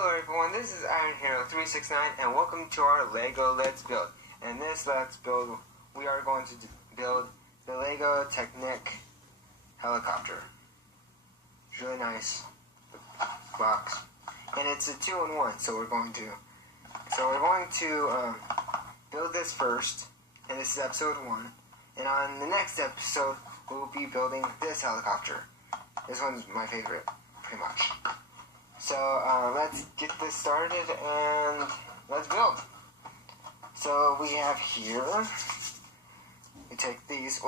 Hello everyone, this is Iron Hero 369 and welcome to our LEGO Let's Build. In this Let's Build, we are going to build the LEGO Technic helicopter. It's really nice box. And it's a 2-in-1, so we're going to build this first, and this is episode 1. And on the next episode, we'll be building this helicopter. This one's my favorite, pretty much. So let's get this started and let's build. So we have here, we take these,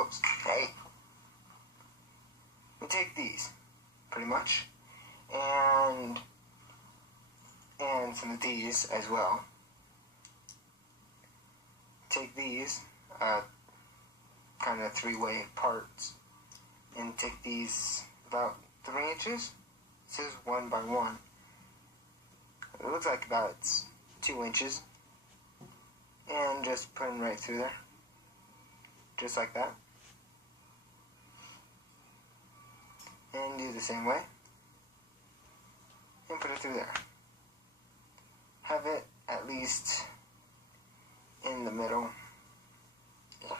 we take these, pretty much, and some of these as well. Take these, kind of 3-way parts, and take these about 3 inches. This is 1 by 1. It looks like about 2 inches. And just put them right through there. Just like that. And do the same way. And put it through there. Have it at least in the middle. Yeah.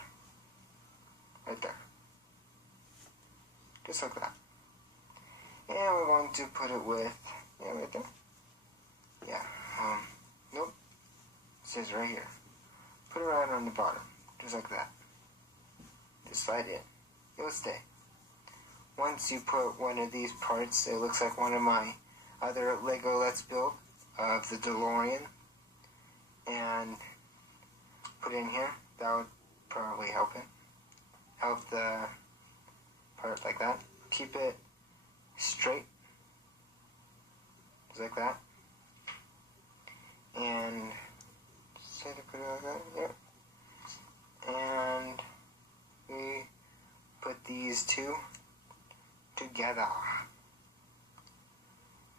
Right there. Just like that. And we're going to put it with, right there. Yeah, nope. It says right here. Put it right on the bottom, just like that. Just slide it in. It will stay. Once you put one of these parts, it looks like one of my other LEGO Let's Build of the DeLorean, and put it in here. That would probably help it. Help the part like that. Keep it straight, just like that, and say to put it like that, yeah. And we put these two together.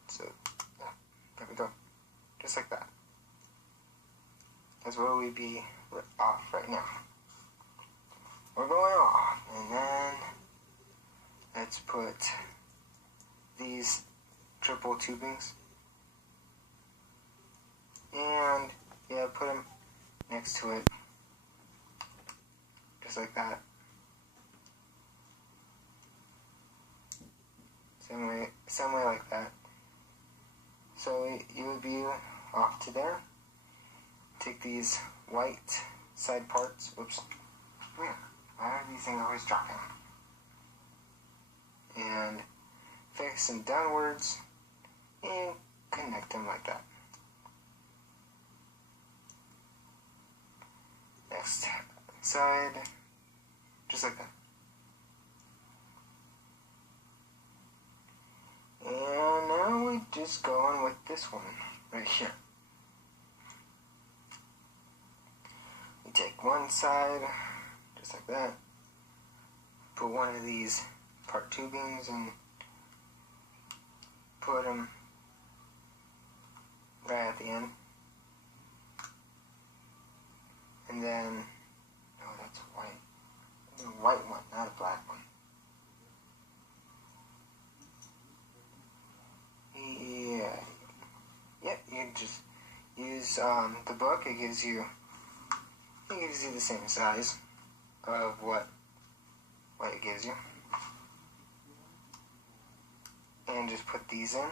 So there we go, just like that. That's where we be off right now. We're going off, and then let's put these triple tubings, and put them next to it, just like that. Same way like that. So you would be off to there. Take these white side parts. Whoops. Why are these things always dropping? And fix them downwards and connect them like that. Next side, just like that. And now we just go on with this one right here. We take one side, just like that. Put one of these part tubings and put them right at the end. And then, oh, that's white. The white one, not a black one. Yeah. Yep, you just use the book. It gives you the same size of what it gives you. And just put these in.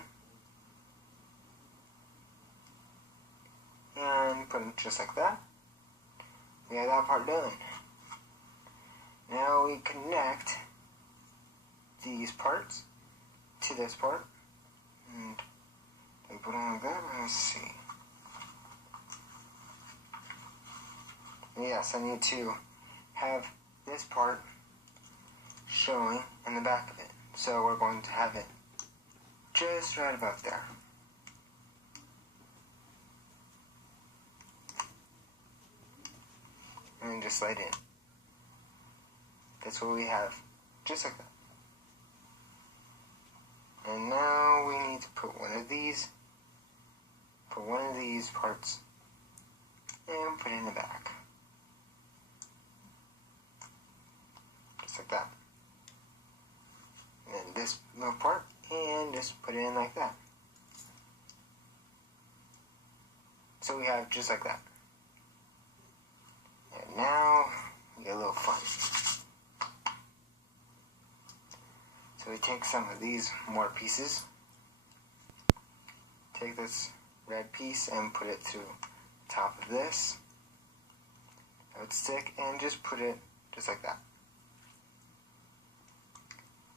And put them just like that. We have that part done. Now we connect these parts to this part. And we put it like that. Let's see. Yes, I need to have this part showing in the back of it. So we're going to have it just right about there. And just slide in. That's what we have. Just like that. And now we need to put one of these parts and put it in the back. Just like that. And then this little part, and just put it in like that. So we have just like that. And now we get a little fun. So we take some of these more pieces. Take this red piece and put it through the top of this. That would stick, and just put it just like that.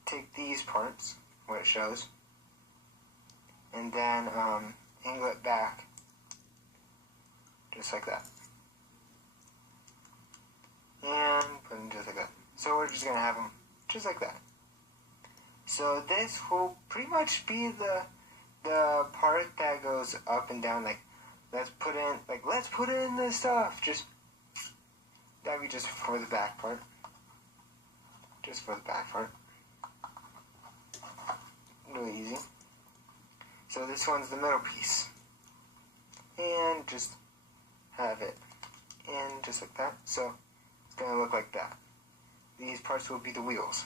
Take these parts where it shows, and then angle it back just like that, and put them just like that. So we're just gonna have them just like that. So this will pretty much be the part that goes up and down. Like let's put in this stuff. Just that'd be just for the back part. Just for the back part. Really easy. So this one's the middle piece, and just have it in just like that. So it's gonna look like that. These parts will be the wheels.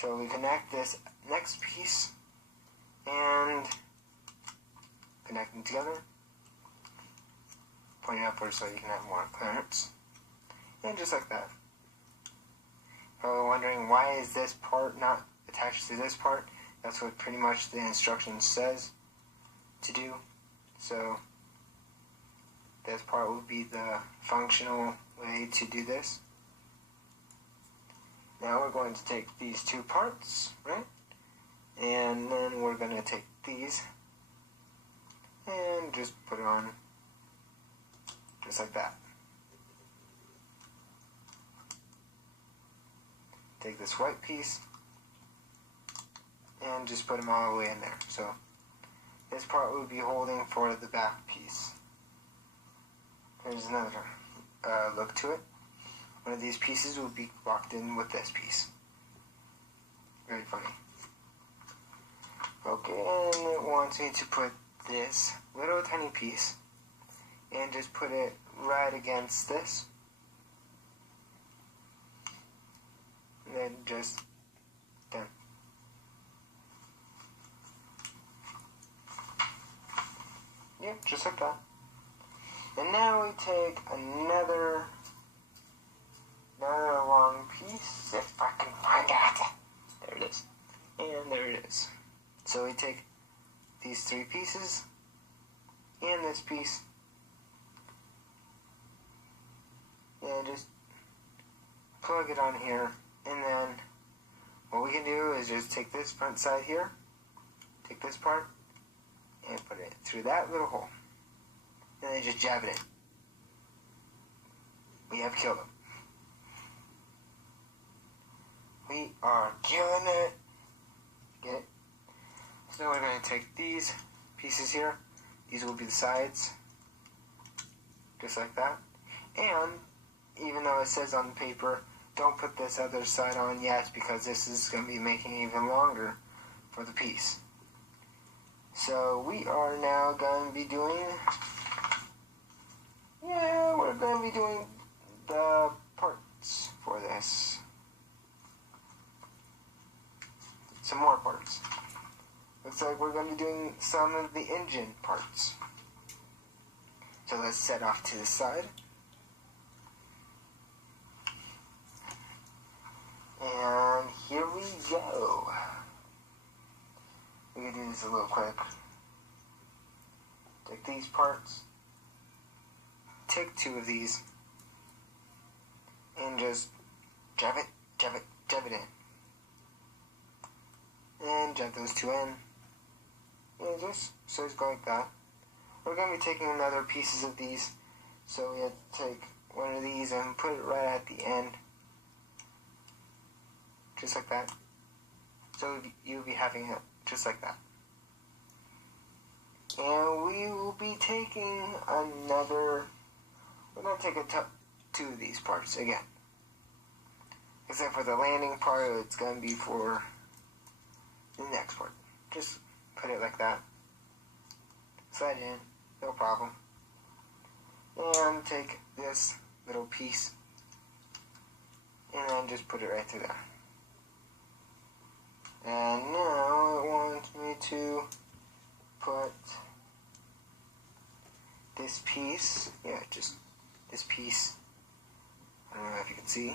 So we connect this next piece and connect them together, pointing upwards so you can have more clearance, and just like that. Probably wondering, why is this part not attached to this part? That's what pretty much the instruction says to do. So this part will be the functional way to do this. Now we're going to take these two parts, right? And then we're going to take these and just put it on just like that. Take this white piece and just put them all the way in there. So this part will be holding for the back piece. There's another look to it. One of these pieces will be locked in with this piece. Very funny. Okay, and it wants me to put this little tiny piece and just put it right against this. And then just done. Yep, just like that. And now we take another long piece, if I can find it. There it is. And there it is. So we take these three pieces and this piece and just plug it on here, and then what we can do is just take this front side here, take this part, and put it through that little hole. And then just jab it in. We have killed him. We are killing it. Get it? So now we're going to take these pieces here. These will be the sides. Just like that. And even though it says on the paper, don't put this other side on yet, because this is going to be making it even longer for the piece. So we are now going to be doing, we're going to be doing the parts for this. Some more parts. Looks like we're going to be doing some of the engine parts. So let's set off to the side. And here we go. We can do this a little quick. Take these parts. Take two of these. And just jab it, jab it, jab it in. And jab those two in. And just so it's going like that. We're going to be taking another pieces of these. So we have to take one of these and put it right at the end. Just like that. So you'll be having it just like that. And we will be taking another, we're going to take two of these parts again. Except for the landing part, it's going to be for the next part. Just put it like that. Slide it in, no problem. And take this little piece and then just put it right through there. And now it wants me to put this piece, yeah, just this piece, I don't know if you can see,